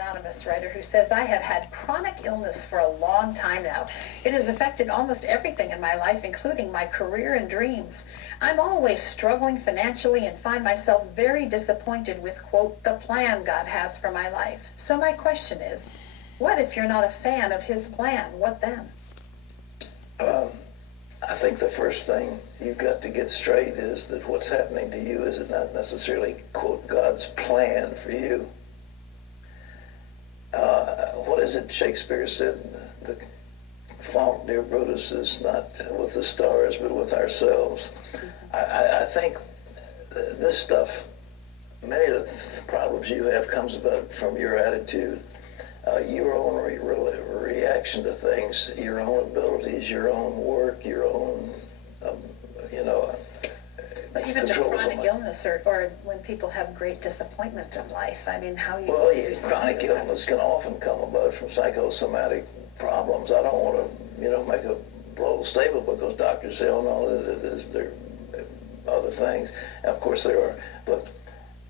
anonymous writer who says, I have had chronic illness for a long time now. It has affected almost everything in my life, including my career and dreams. I'm always struggling financially and find myself very disappointed with, quote, the plan God has for my life. So my question is, what if you're not a fan of his plan? What then? I think the first thing you've got to get straight is that what's happening to you is not necessarily, quote, God's plan for you. What is it Shakespeare said? The fault, dear Brutus, is not with the stars, but with ourselves. I think this stuff, many of the problems you have comes about from your attitude, your own reaction to things, your own abilities, your own work, your own, But even to chronic illness or when people have great disappointment in life, I mean, how you... Well, chronic illness can often come about from psychosomatic problems. I don't want to, make a bold statement because doctors say, oh no, there are other things. And of course there are. But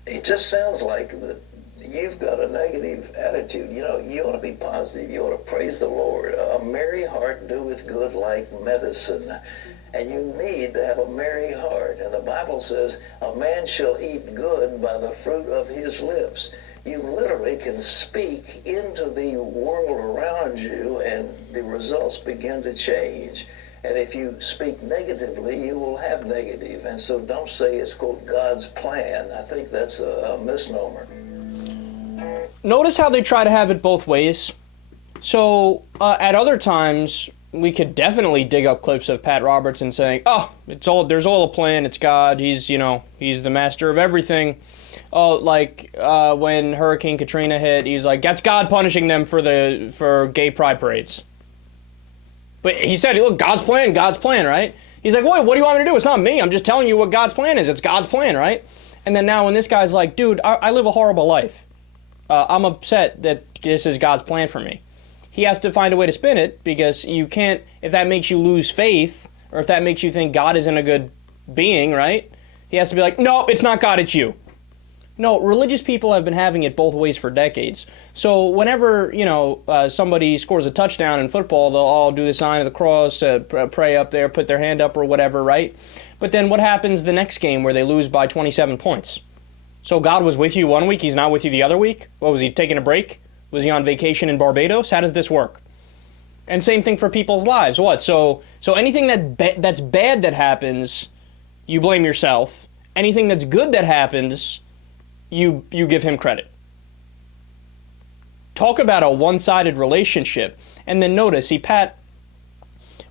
it just sounds like that you've got a negative attitude. You ought to be positive. You ought to praise the Lord. A merry heart doeth good like medicine. And you need to have a merry heart. And the Bible says, a man shall eat good by the fruit of his lips. You literally can speak into the world around you and the results begin to change. And if you speak negatively, you will have negative. And so don't say it's, quote, God's plan. I think that's a misnomer. Notice how they try to have it both ways. So at other times, we could definitely dig up clips of Pat Robertson saying, oh, there's all a plan, it's God, he's the master of everything. Oh, like when Hurricane Katrina hit, he's like, that's God punishing them for gay pride parades. But he said, look, God's plan, right? He's like, what do you want me to do? It's not me, I'm just telling you what God's plan is, it's God's plan, right? And then now when this guy's like, dude, I live a horrible life. I'm upset that this is God's plan for me. He has to find a way to spin it, because you can't, if that makes you lose faith, or if that makes you think God isn't a good being, right? He has to be like, no, it's not God, it's you. No, religious people have been having it both ways for decades. So whenever, somebody scores a touchdown in football, they'll all do the sign of the cross, pray up there, put their hand up or whatever, right? But then what happens the next game where they lose by 27 points? So God was with you one week, he's not with you the other week? What, was he taking a break? Was he on vacation in Barbados? How does this work? And same thing for people's lives. What? So anything that's bad that happens, you blame yourself. Anything that's good that happens, you give him credit. Talk about a one-sided relationship. And then notice, Pat,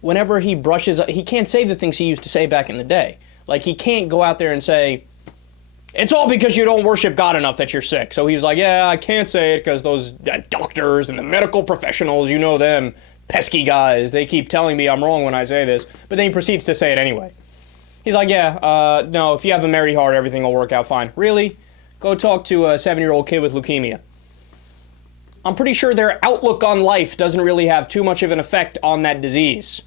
whenever he brushes, he can't say the things he used to say back in the day. Like, he can't go out there and say, it's all because you don't worship God enough that you're sick. So he was like, yeah, I can't say it because those doctors and the medical professionals, you know them, pesky guys, they keep telling me I'm wrong when I say this. But then he proceeds to say it anyway. He's like, yeah, no, if you have a merry heart, everything will work out fine. Really? Go talk to a 7-year-old kid with leukemia. I'm pretty sure their outlook on life doesn't really have too much of an effect on that disease.